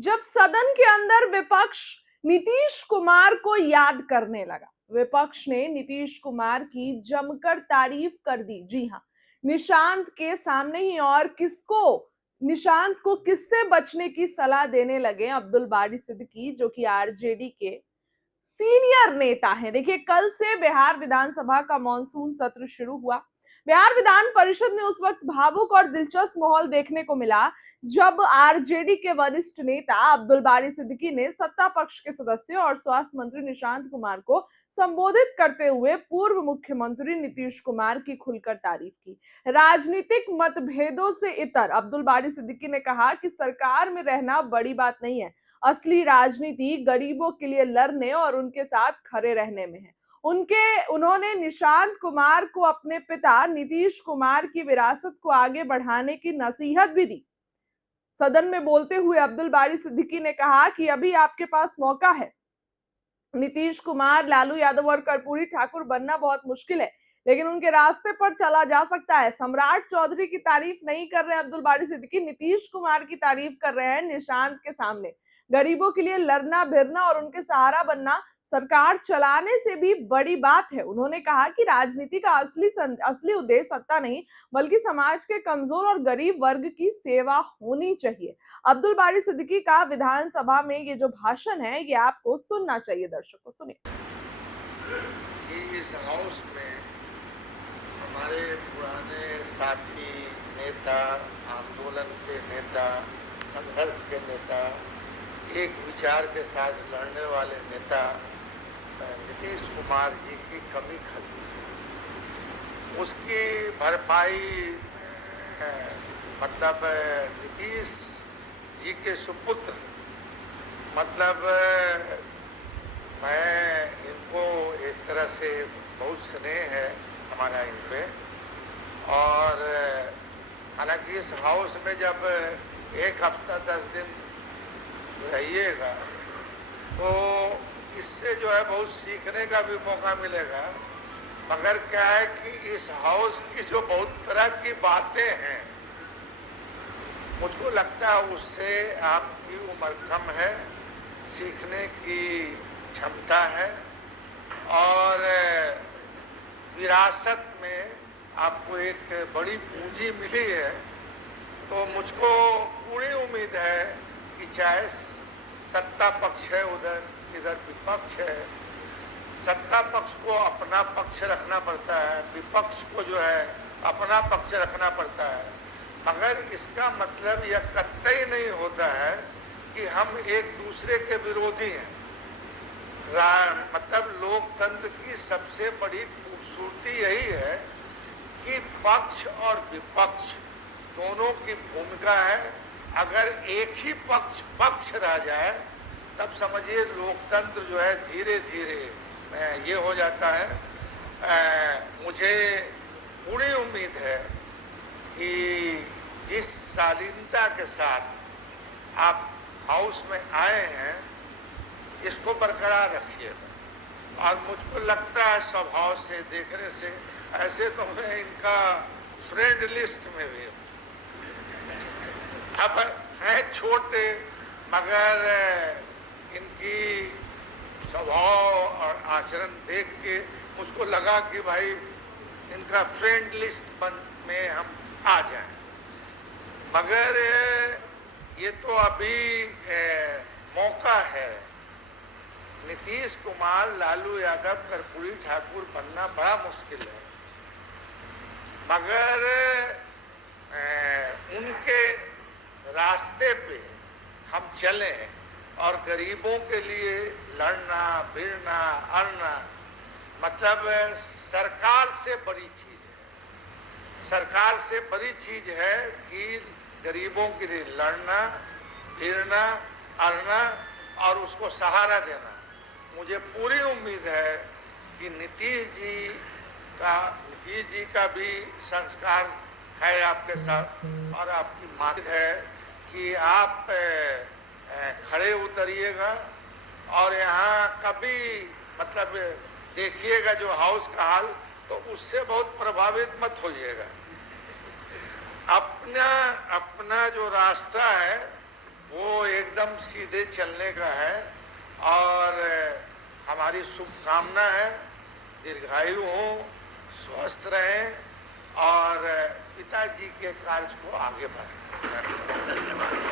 जब सदन के अंदर विपक्ष नीतीश कुमार को याद करने लगा, विपक्ष ने नीतीश कुमार की जमकर तारीफ कर दी। जी हां, निशांत के सामने ही और किसको, निशांत को किससे बचने की सलाह देने लगे अब्दुल बारी सिद्दीकी, जो कि आरजेडी के सीनियर नेता है। देखिए, कल से बिहार विधानसभा का मॉनसून सत्र शुरू हुआ। बिहार विधान परिषद में उस वक्त भावुक और दिलचस्प माहौल देखने को मिला जब आरजेडी के वरिष्ठ नेता अब्दुल बारी सिद्दीकी ने सत्ता पक्ष के सदस्य और स्वास्थ्य मंत्री निशांत कुमार को संबोधित करते हुए पूर्व मुख्यमंत्री नीतीश कुमार की खुलकर तारीफ की। राजनीतिक मतभेदों से इतर अब्दुल बारी सिद्दीकी ने कहा कि सरकार में रहना बड़ी बात नहीं है, असली राजनीति गरीबों के लिए लड़ने और उनके साथ खड़े रहने में है। उन्होंने निशांत कुमार को अपने पिता नीतीश कुमार की विरासत को आगे बढ़ाने की नसीहत भी दी। सदन में बोलते हुए अब्दुल बारी सिद्दीकी ने कहा कि अभी आपके पास मौका है। नीतीश कुमार, लालू यादव और कर्पूरी ठाकुर बनना बहुत मुश्किल है, लेकिन उनके रास्ते पर चला जा सकता है। सम्राट चौधरी की तारीफ नहीं कर रहे हैं अब्दुल बारी सिद्दीकी, नीतीश कुमार की तारीफ कर रहे हैं निशांत के सामने। गरीबों के लिए लड़ना भिड़ना और उनके सहारा बनना सरकार चलाने से भी बड़ी बात है। उन्होंने कहा कि राजनीति का असली उद्देश्य सत्ता नहीं, बल्कि समाज के कमजोर और गरीब वर्ग की सेवा होनी चाहिए। अब्दुल बारी सिद्दीकी का विधानसभा में ये जो भाषण है, ये आपको सुनना चाहिए। दर्शकों, सुनिए। इस हाउस में हमारे पुराने साथी नेता, आंदोलन के नेता, संघर्ष के नेता, एक विचार के साथ लड़ने वाले नेता नीतीश कुमार जी की कमी खलती है। उसकी भरपाई मतलब नीतीश जी के सुपुत्र, मतलब मैं इनको एक तरह से बहुत स्नेह है हमारा इन पे। और हालांकि इस हाउस में जब एक हफ्ता 10 दिन रहिएगा तो इससे जो है बहुत सीखने का भी मौका मिलेगा। मगर क्या है कि इस हाउस की जो बहुत तरह की बातें हैं, मुझको लगता है उससे आपकी उम्र कम है, सीखने की क्षमता है और विरासत में आपको एक बड़ी पूंजी मिली है। तो मुझको पूरी उम्मीद है कि चाहे सत्ता पक्ष है उधर, इधर विपक्ष है, सत्ता पक्ष को अपना पक्ष रखना पड़ता है, विपक्ष को जो है अपना पक्ष रखना पड़ता है। मगर इसका मतलब यह कतई नहीं होता है कि हम एक दूसरे के विरोधी हैं। मतलब लोकतंत्र की सबसे बड़ी खूबसूरती यही है कि पक्ष और विपक्ष दोनों की भूमिका है। अगर एक ही पक्ष रह जाए तब समझिए लोकतंत्र जो है धीरे धीरे ये हो जाता है। मुझे पूरी उम्मीद है कि जिस शालीनता के साथ आप हाउस में आए हैं, इसको बरकरार रखिएगा। और मुझको लगता है स्वभाव से देखने से, ऐसे तो मैं इनका फ्रेंड लिस्ट में भी हूँ। अब हैं छोटे, मगर इनकी स्वभाव और आचरण देख के मुझको लगा कि भाई इनका फ्रेंड लिस्ट में हम आ जाएं। मगर ये तो अभी मौका है। नीतीश कुमार, लालू यादव, कर्पूरी ठाकुर बनना बड़ा मुश्किल है। मगर उनके रास्ते पे हम चलें और गरीबों के लिए लड़ना भिड़ना अड़ना, मतलब सरकार से बड़ी चीज है। सरकार से बड़ी चीज है कि गरीबों के लिए लड़ना भिड़ना अड़ना और उसको सहारा देना। मुझे पूरी उम्मीद है कि नीतीश जी का भी संस्कार है आपके साथ और आपकी मांग है कि आप खड़े उतरिएगा और यहाँ कभी मतलब देखिएगा जो हाउस का हाल, तो उससे बहुत प्रभावित मत होइएगा। अपना जो रास्ता है वो एकदम सीधे चलने का है और हमारी शुभकामना है दीर्घायु हो, स्वस्थ रहें और पिताजी के कार्य को आगे बढ़ाएं। धन्यवाद।